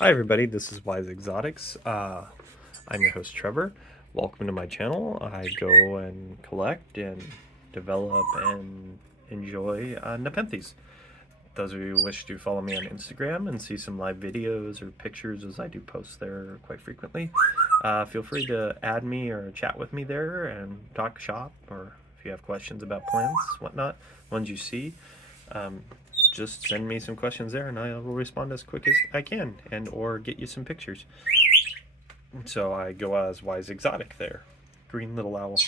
Hi everybody, this is Wise Exotics. I'm your host Trevor. Welcome to my channel. I go and collect and develop and enjoy Nepenthes. Those of you who wish to follow me on Instagram and see some live videos or pictures, as I do post there quite frequently, feel free to add me or chat with me there and talk shop, or if you have questions about plants, whatnot, ones you see. Um, just send me some questions there and I will respond as quick as I can and or get you some pictures. So I go as Wise Exotic there. Green little owl.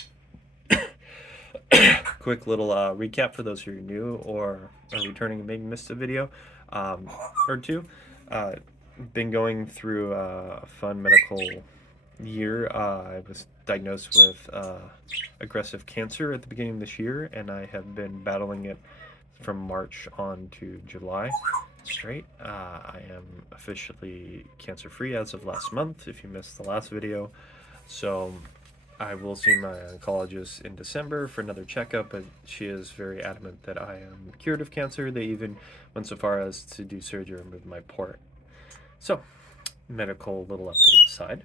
Quick little recap for those who are new or are returning and maybe missed a video or two. Uh, been going through a fun medical year. I was diagnosed with aggressive cancer at the beginning of this year, and I have been battling it from March on to July straight. I am officially cancer free as of last month, if you missed the last video. So I will see my oncologist in December for another checkup, but she is very adamant that I am cured of cancer. They even went so far as to do surgery and remove my port. So, medical little update aside.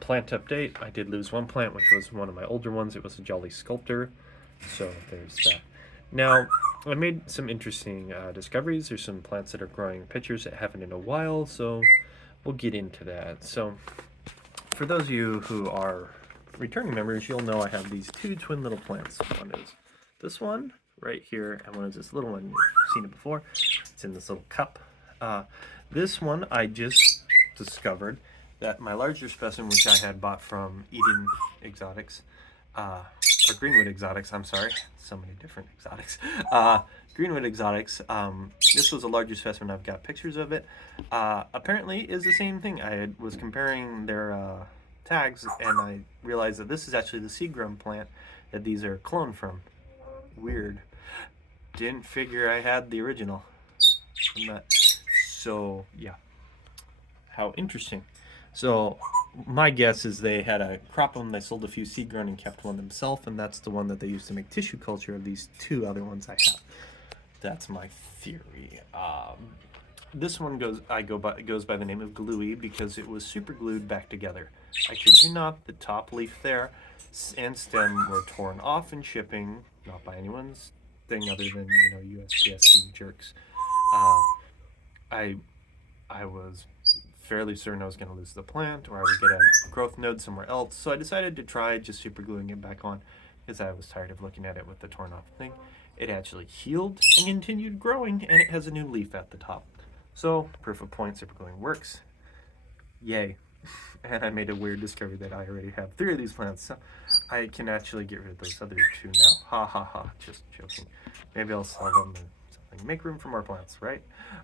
Plant update. I did lose one plant, which was one of my older ones. It was a Jolly Sculptor. So there's that. Now, I made some interesting discoveries. There's some plants that are growing pictures that haven't in a while, so we'll get into that. So, for those of you who are returning members, you'll know I have these two twin little plants. One is this one right here, and one is this little one. You've seen it before. It's in this little cup. This one I just discovered that my larger specimen, which I had bought from Eden Exotics, or Greenwood Exotics, I'm sorry, so many different exotics. Greenwood Exotics, this was a larger specimen, I've got pictures of it. Apparently is the same thing. I was comparing their tags and I realized that this is actually the seed-grown plant that these are cloned from. Weird. Didn't figure I had the original from that. So, yeah. How interesting. So, my guess is they had a crop of them, they sold a few seed grown and kept one themselves, and that's the one that they used to make tissue culture of these two other ones I have. That's my theory. This one goes by the name of Gluey because it was super glued back together. I kid you not, the top leaf there and stem were torn off in shipping, not by anyone's thing other than USPS being jerks. Uh, I I was fairly certain I was going to lose the plant or I would get a growth node somewhere else. So I decided to try just super gluing it back on because I was tired of looking at it with the torn off thing. It actually healed and continued growing, and it has a new leaf at the top. So, proof of point, super gluing works. Yay. And I made a weird discovery that I already have 3 of these plants. So I can actually get rid of those other 2 now. Ha ha ha, just joking. Maybe I'll sell them or something. Make room for more plants, right?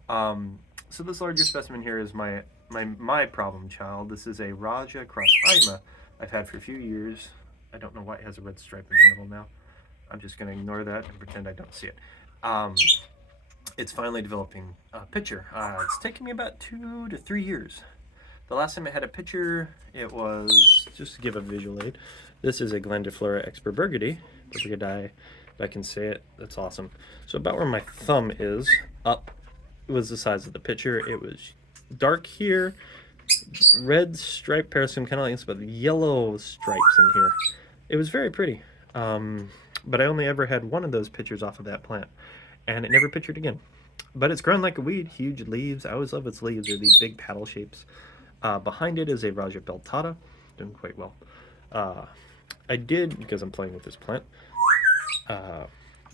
So this larger specimen here is my problem child. This is a Raja cross Ima I've had for a few years. I don't know why it has a red stripe in the middle now. I'm just going to ignore that and pretend I don't see it. It's finally developing a picture. It's taken me about 2 to 3 years. The last time I had a picture, it was, just to give a visual aid, this is a Glendiflora experburgidii, if I can say it, that's awesome. So about where my thumb is, up was the size of the picture. It was dark here, red striped parasum, kind of like this, but yellow stripes in here. It was very pretty. But I only ever had one of those pictures off of that plant, and it never pictured again. But it's grown like a weed, huge leaves. I always love its leaves. They're these big paddle shapes. Behind it is a Raja beltata, doing quite well. I did, because I'm playing with this plant,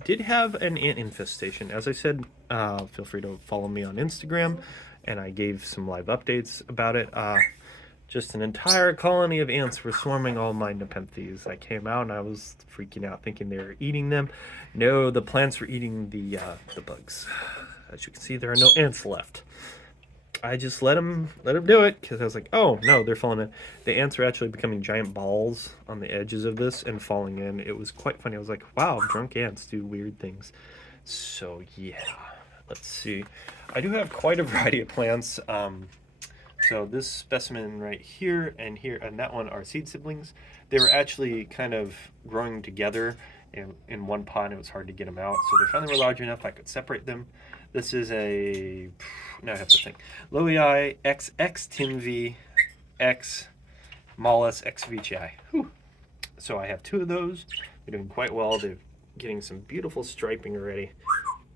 did have an ant infestation. As I said, feel free to follow me on Instagram, and I gave some live updates about it. Just an entire colony of ants were swarming all my Nepenthes. I came out and I was freaking out, thinking they were eating them. No, the plants were eating the bugs. As you can see, there are no ants left. I just let them do it because I was like, oh no, they're falling in. The ants are actually becoming giant balls on the edges of this and falling in. It was quite funny. I was like, wow, drunk ants do weird things. So yeah, let's see. I do have quite a variety of plants. So this specimen right here and that one are seed siblings. They were actually kind of growing together in one pot, and it was hard to get them out. So they finally were large enough I could separate them. This is a, now I have to think, Lowii XX Timv X Mollis XVGI. Whew. So I have 2 of those. They're doing quite well. They're getting some beautiful striping already.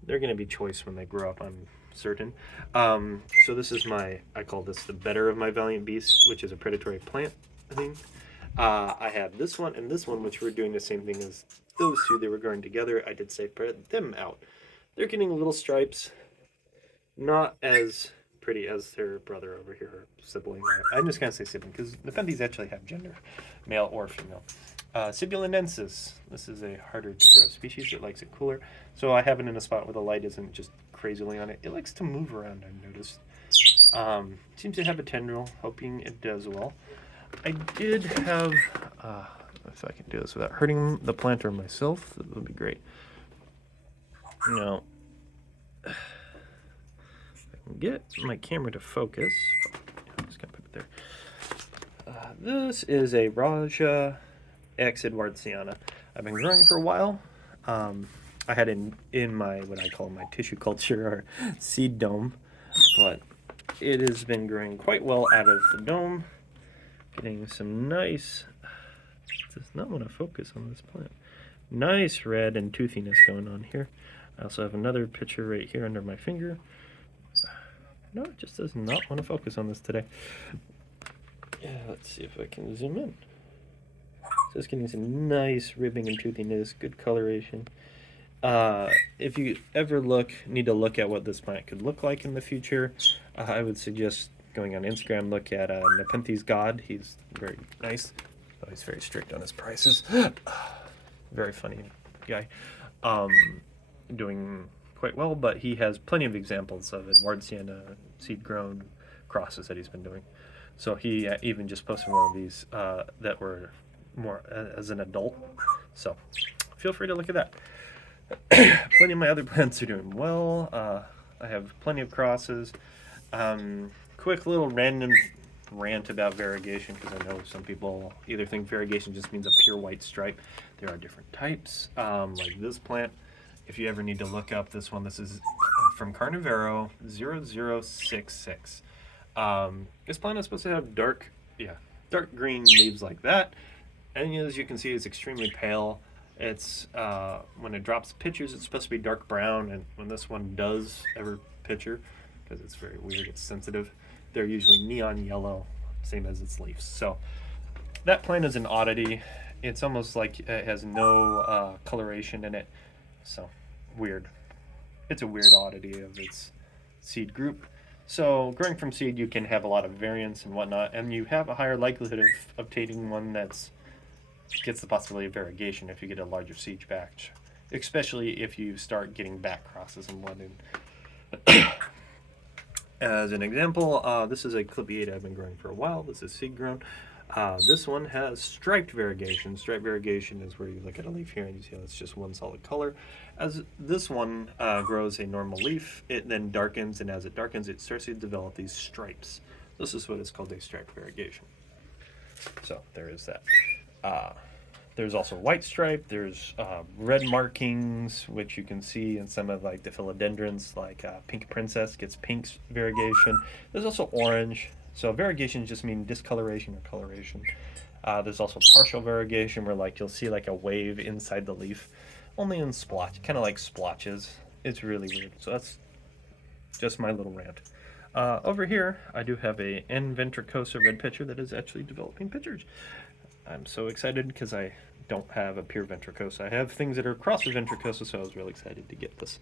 They're going to be choice when they grow up, I'm certain. So this is my, I call this the better of my valiant beasts, which is a predatory plant thing. I have this one and this one, which were doing the same thing as those 2. They were growing together. I did separate them out. They're getting little stripes, not as pretty as their brother over here, or sibling. I'm just going to say sibling, because Nepenthes actually have gender, male or female. Sibulinensis. This is a harder to grow species. It likes it cooler. So I have it in a spot where the light isn't just crazily on it. It likes to move around, I've noticed. Seems to have a tendril, hoping it does well. I did have, if I can do this without hurting the planter myself, that would be great. Now, if I can get my camera to focus, I'm just going to put it there. This is a Raja X Edwardsiana. I've been growing for a while. I had it in my, what I call my tissue culture or seed dome, but it has been growing quite well out of the dome. Getting some nice, does not want to focus on this plant. Nice red and toothiness going on here. I also have another picture right here under my finger. No, it just does not want to focus on this today. Yeah, let's see if I can zoom in. So it's getting some nice ribbing and toothiness, good coloration. If you ever need to look at what this plant could look like in the future, I would suggest going on Instagram, look at Nepenthes God. He's very nice, though he's very strict on his prices. Very funny guy. Doing quite well, but he has plenty of examples of Edwardsiana seed-grown crosses that he's been doing. So he even just posted one of these that were more as an adult. So feel free to look at that. Plenty of my other plants are doing well. I have plenty of crosses. Quick little random rant about variegation, because I know some people either think variegation just means a pure white stripe. There are different types, like this plant. If you ever need to look up this one, this is from Carnivero 0066. This plant is supposed to have dark green leaves like that, and as you can see, it's extremely pale. It's when it drops pictures, it's supposed to be dark brown, and when this one does ever picture, because it's very weird, it's sensitive, they're usually neon yellow, same as its leaves. So that plant is an oddity. It's almost like it has no coloration in it. So weird. It's a weird oddity of its seed group. So growing from seed, you can have a lot of variance and whatnot, and you have a higher likelihood of obtaining one that's gets the possibility of variegation if you get a larger seed batch, especially if you start getting back crosses and whatnot. As an example, this is a Clippiata I've been growing for a while. This is seed grown. This one has striped variegation. Striped variegation is where you look at a leaf here and you see it's just one solid color. As this one grows a normal leaf, it then darkens, and as it darkens, it starts to develop these stripes. This is what is called a striped variegation. So there is that. There's also white stripe. There's red markings, which you can see in some of like the philodendrons, like Pink Princess gets pink variegation. There's also orange. So variegation just means discoloration or coloration. There's also partial variegation, where like you'll see like a wave inside the leaf, only in splotch, kind of like splotches. It's really weird. So that's just my little rant. Over here, I do have a N. ventricosa red pitcher that is actually developing pitchers. I'm so excited because I don't have a pure ventricosa. I have things that are cross with ventricosa, so I was really excited to get this.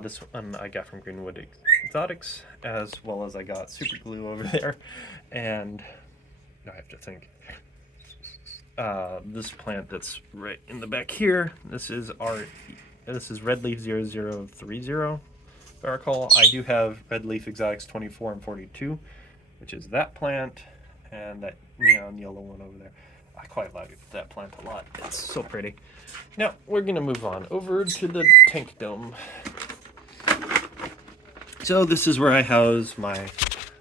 This one I got from Greenwood Exotics, as well as I got super glue over there. And I have to think. This plant that's right in the back here, this is Red Leaf 0030, if I recall. I do have Red Leaf Exotics 24 and 42, which is that plant, and that neon yellow one over there. I quite like that plant a lot. It's so pretty. Now, we're going to move on over to the tank dome. So this is where I house my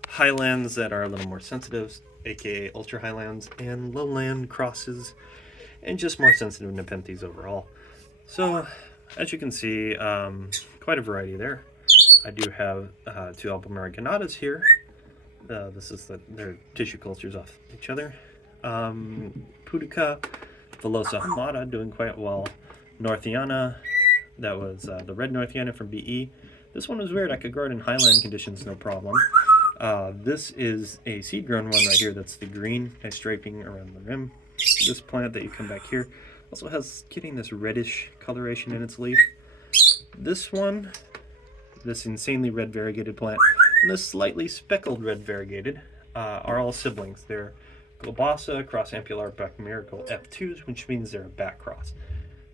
Highlands that are a little more sensitive, aka Ultra Highlands, and Lowland crosses, and just more sensitive Nepenthes overall. So, as you can see, quite a variety there. I do have two Albumariganatas here. This is their tissue cultures off each other. Pudica, Velosa Hamada doing quite well. Northiana, that was the red Northiana from BE. This one was weird. I could grow it in Highland conditions, no problem. This is a seed-grown one right here. That's the green, nice striping around the rim. This plant that you come back here also has getting this reddish coloration in its leaf. This one, this insanely red variegated plant, and this slightly speckled red variegated are all siblings. They're Globasa cross Ampular Miracle F2s, which means they're a back cross.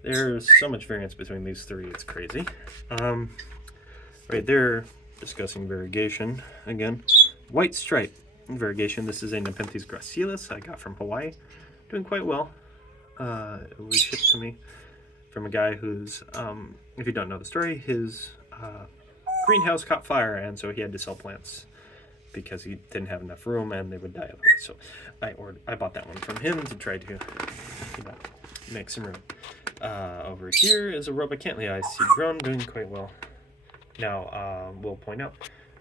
There's so much variance between these three, it's crazy. Right there, discussing variegation again. White stripe variegation. This is a Nepenthes gracilis I got from Hawaii. Doing quite well. It was shipped to me from a guy who's, if you don't know the story, his greenhouse caught fire, and so he had to sell plants because he didn't have enough room and they would die otherwise. So I bought that one from him to try to make some room. Over here is a Robacantlii seed grown, doing quite well. Now, we'll point out,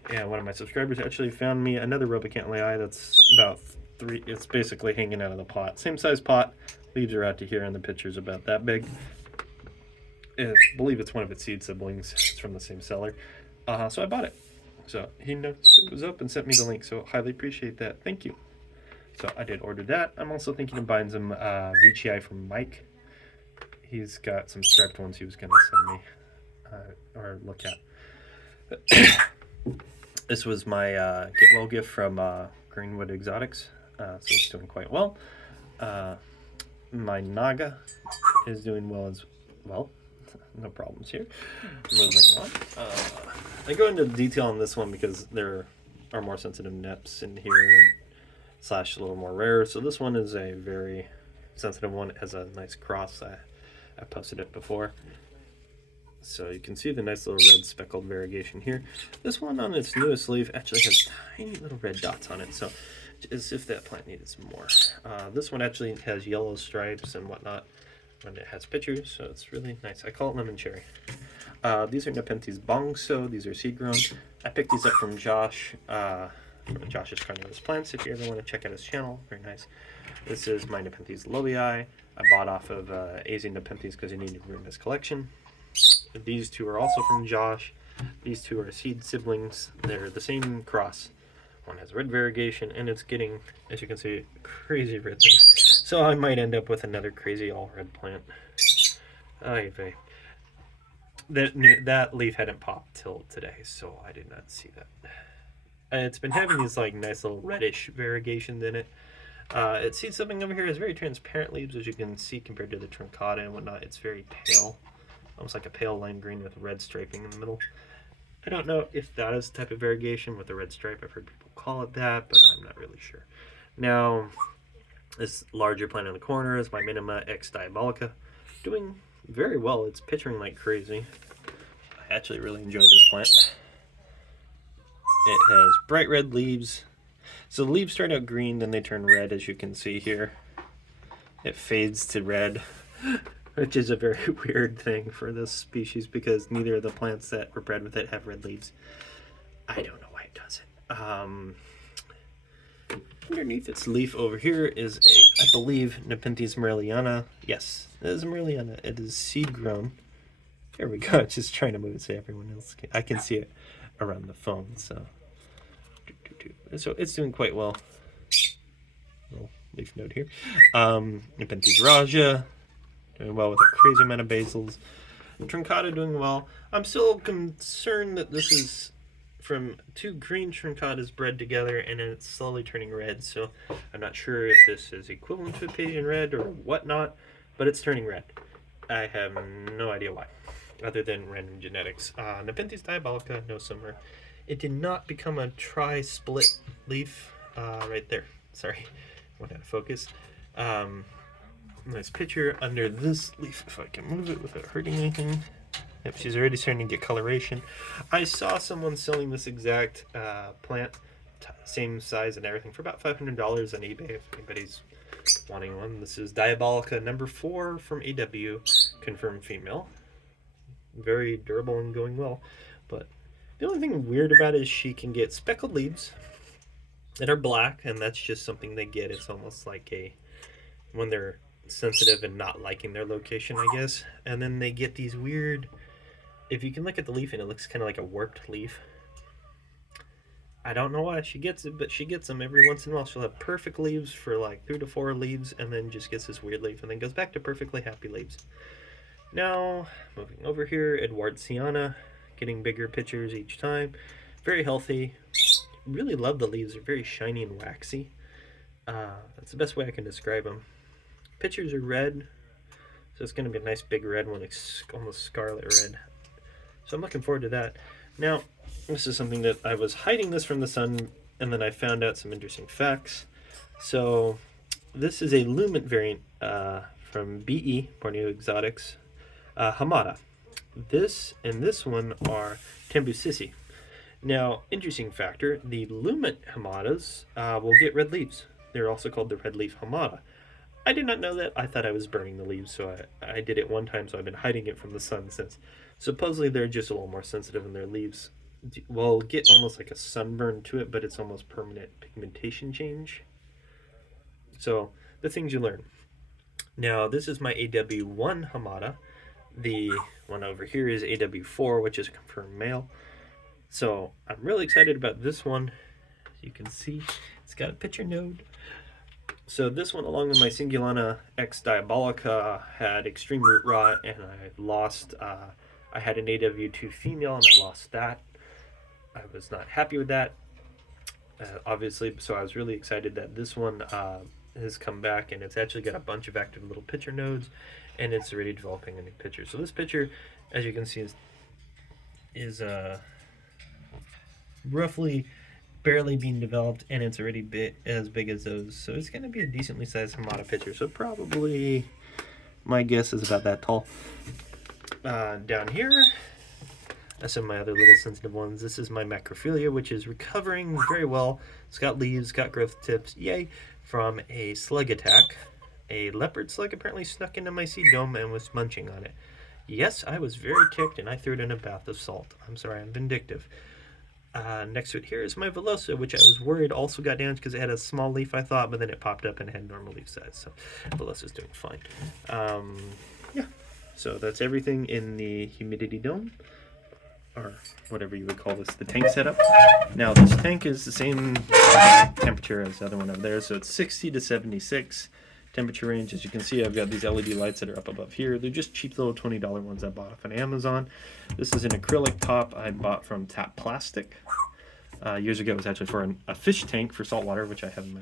one of my subscribers actually found me another Robacantlii that's about it's basically hanging out of the pot. Same size pot, leaves are out to here, and the picture's about that big. I believe it's one of its seed siblings. It's from the same seller. So I bought it. So he noticed it was up and sent me the link, so highly appreciate that. Thank you. So I did order that. I'm also thinking of buying some VGI from Mike. He's got some striped ones he was going to send me or look at. This was my get well gift from Greenwood Exotics, so it's doing quite well. My Naga is doing well as well. No problems here. Moving on. I go into detail on this one because there are more sensitive neps in here, / a little more rare. So this one is a very sensitive one. It has a nice cross. I posted it before. So you can see the nice little red speckled variegation here. This one on its newest leaf actually has tiny little red dots on it, so as if that plant needed some more. This one actually has yellow stripes and whatnot when it has pictures, so it's really nice. I call it lemon cherry. These are Nepenthes bongso. These are seed grown. I picked these up from Josh, from Josh's Carnivorous Plants. If you ever want to check out his channel, very nice. This is my Nepenthes lobii. I bought off of AZ Nepenthes because he needed room in his collection. These two are also from Josh. These two are seed siblings. They're the same cross. One has red variegation, and it's getting, as you can see, crazy red leaves. So I might end up with another crazy all red plant. That leaf hadn't popped till today, so I did not see that. It's been having these like nice little reddish variegations in it. Its seed sibling over here has very transparent leaves, as you can see compared to the truncata and whatnot. It's very pale, almost like a pale lime green with red striping in the middle. I don't know if that is the type of variegation with the red stripe. I've heard people call it that, but I'm not really sure. Now, this larger plant in the corner is my Minima X Diabolica, doing very well. It's picturing like crazy. I actually really enjoy this plant. It has bright red leaves. So the leaves start out green, then they turn red, as you can see here. It fades to red, which is a very weird thing for this species because neither of the plants that were bred with it have red leaves. I don't know why it does it. Underneath its leaf over here is I believe, Nepenthes Morelliana. Yes, it is Morelliana. It is seed grown. There we go. It's just trying to move it so everyone else can. I can see it around the phone, so. So it's doing quite well. Little leaf note here. Nepenthes Raja, doing well with a crazy amount of basils. Truncata doing well. I'm still concerned that this is from two green truncatas bred together and then it's slowly turning red, so I'm not sure if this is equivalent to a Pasian red or whatnot, but it's turning red. I have no idea why, other than random genetics. Nepenthes Diabolica, no summer. It did not become a tri-split leaf right there. Sorry, went out of focus. Nice picture under this leaf, if I can move it without hurting anything. Yep, she's already starting to get coloration. I saw someone selling this exact plant, same size and everything, for about $500 on eBay if anybody's wanting one. This is Diabolica number 4 from AW, confirmed female. Very durable and going well, but The only thing weird about it is she can get speckled leaves that are black, and that's just something they get. It's almost like a when they're sensitive and not liking their location, I guess. And then they get these weird. If you can look at the leaf, and it looks kind of like a warped leaf. I don't know why she gets it, but she gets them every once in a while. She'll have perfect leaves for like 3 to 4 leaves, and then just gets this weird leaf, and then goes back to perfectly happy leaves. Now, moving over here, Edwardsiana, getting bigger pictures each time. Very healthy. Really love the leaves. They're very shiny and waxy. That's the best way I can describe them. Pictures are red, so it's going to be a nice big red one, almost scarlet red. So I'm looking forward to that. Now, this is something that I was hiding this from the sun, and then I found out some interesting facts. So this is a Lumen variant from BE, Borneo Exotics, Hamada. This and this one are Tambusisi. Now, interesting factor, the Lumen Hamadas will get red leaves. They're also called the red leaf Hamada. I did not know that. I thought I was burning the leaves, so I did it one time, so I've been hiding it from the sun since. Supposedly they're just a little more sensitive in their leaves. Will get almost like a sunburn to it, but it's almost permanent pigmentation change. So, the things you learn. Now, this is my AW1 Hamada. The one over here is AW4, which is a confirmed male. So, I'm really excited about this one. As you can see, it's got a picture node. So this one, along with my Singulana X Diabolica, had extreme root rot, and I lost. I had an AW2 female, and I lost that. I was not happy with that, obviously. So I was really excited that this one has come back, and it's actually got a bunch of active little pitcher nodes, and it's already developing a new pitcher. So this pitcher, as you can see, is roughly barely being developed, and it's already as big as those, so it's going to be a decently sized Hamada pitcher. So probably my guess is about that tall. Down here are some of my other little sensitive ones. This is my Macrophilia, which is recovering very well. It's got leaves, got growth tips, yay, from a slug attack. A leopard slug apparently snuck into my seed dome and was munching on it. Yes, I was very ticked, and I threw it in a bath of salt. I'm sorry, I'm vindictive. Next to it here is my Velosa, which I was worried also got damaged because it had a small leaf, I thought, but then it popped up and it had normal leaf size. So Velosa's doing fine. Yeah, so that's everything in the humidity dome, or whatever you would call this, the tank setup. Now, this tank is the same temperature as the other one over there, so it's 60 to 76 temperature range. As you can see, I've got these LED lights that are up above here. They're just cheap little $20 ones I bought off on Amazon. This is an acrylic top I bought from Tap Plastic. Years ago, it was actually for a fish tank for saltwater, which I have in my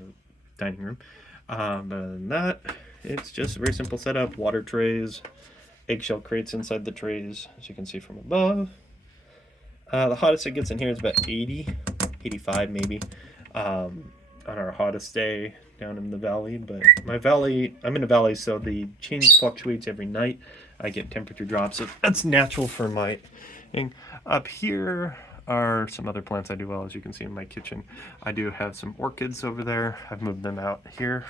dining room. But other than that, it's just a very simple setup. Water trays, eggshell crates inside the trays, as you can see from above. The hottest it gets in here is about 80, 85 maybe, on our hottest day down in the valley. But my valley, I'm in a valley, so the change fluctuates every night. I get temperature drops, so that's natural for my thing. Up here are some other plants I do well, as you can see in my kitchen. I do have some orchids over there. I've moved them out here.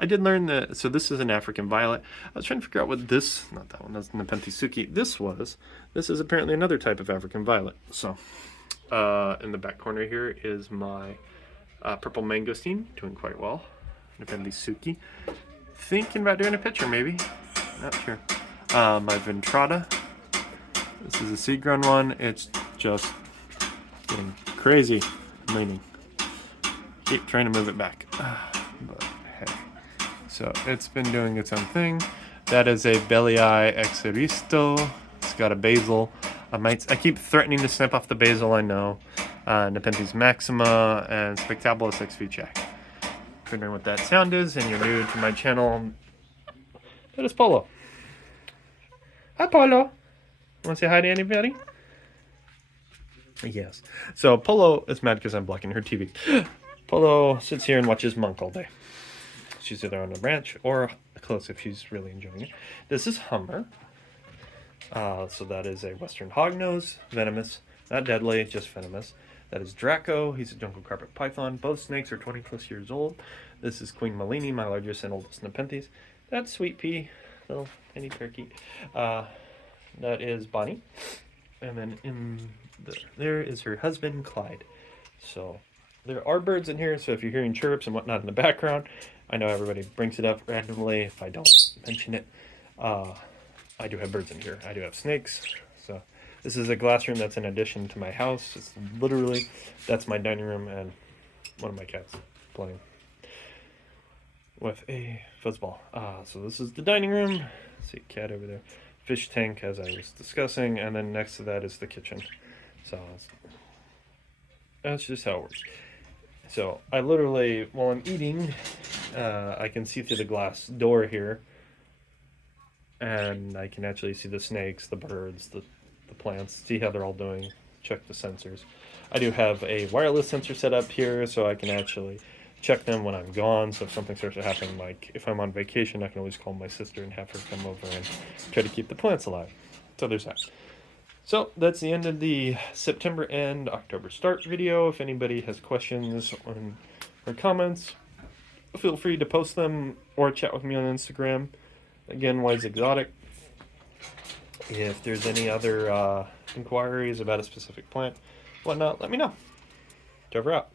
I did learn that, so this is an African violet. I was trying to figure out what this, not that one, that's Nepenthes suki, this was. This is apparently another type of African violet. So, in the back corner here is my purple mangosteen, doing quite well. Nepenthes suki. Thinking about doing a picture, maybe. Not sure. My Ventrata. This is a seed-grown one. It's just getting crazy leaning. Keep trying to move it back. But hey. So it's been doing its own thing. That is a Bellii exoristo. It's got a basil. I keep threatening to snip off the basil, I know. Nepenthes maxima and Spectabular 6 feet check. Wondering what that sound is, and you're new to my channel, that is Polo. Hi, Polo. Want to say hi to anybody? Yes. So Polo is mad because I'm blocking her TV. Polo sits here and watches Monk all day. She's either on a branch or close if she's really enjoying it. This is Hummer. So that is a Western hognose, venomous, not deadly, just venomous. That is Draco. He's a jungle carpet python. Both snakes are 20 plus years old. This is Queen Malini, my largest and oldest Nepenthes. That's Sweet Pea, little tiny turkey. That is Bonnie. And then in there is her husband, Clyde. So there are birds in here, so if you're hearing chirps and whatnot in the background, I know everybody brings it up randomly if I don't mention it. I do have birds in here. I do have snakes. So this is a glass room that's in addition to my house. It's literally, that's my dining room and one of my cats playing with a fuzzball. So this is the dining room. See a cat over there. Fish tank, as I was discussing, and then next to that is the kitchen. So that's just how it works. So I literally, while I'm eating, I can see through the glass door here, and I can actually see the snakes, the birds, the plants, see how they're all doing, check the sensors. I do have a wireless sensor set up here, so I can actually check them when I'm gone. So if something starts to happen, like if I'm on vacation, I can always call my sister and have her come over and try to keep the plants alive. So there's that. So that's the end of the September and October start video. If anybody has questions or comments, feel free to post them or chat with me on Instagram. Again, Wise Exotic. If there's any other inquiries about a specific plant, whatnot, let me know. Trevor out.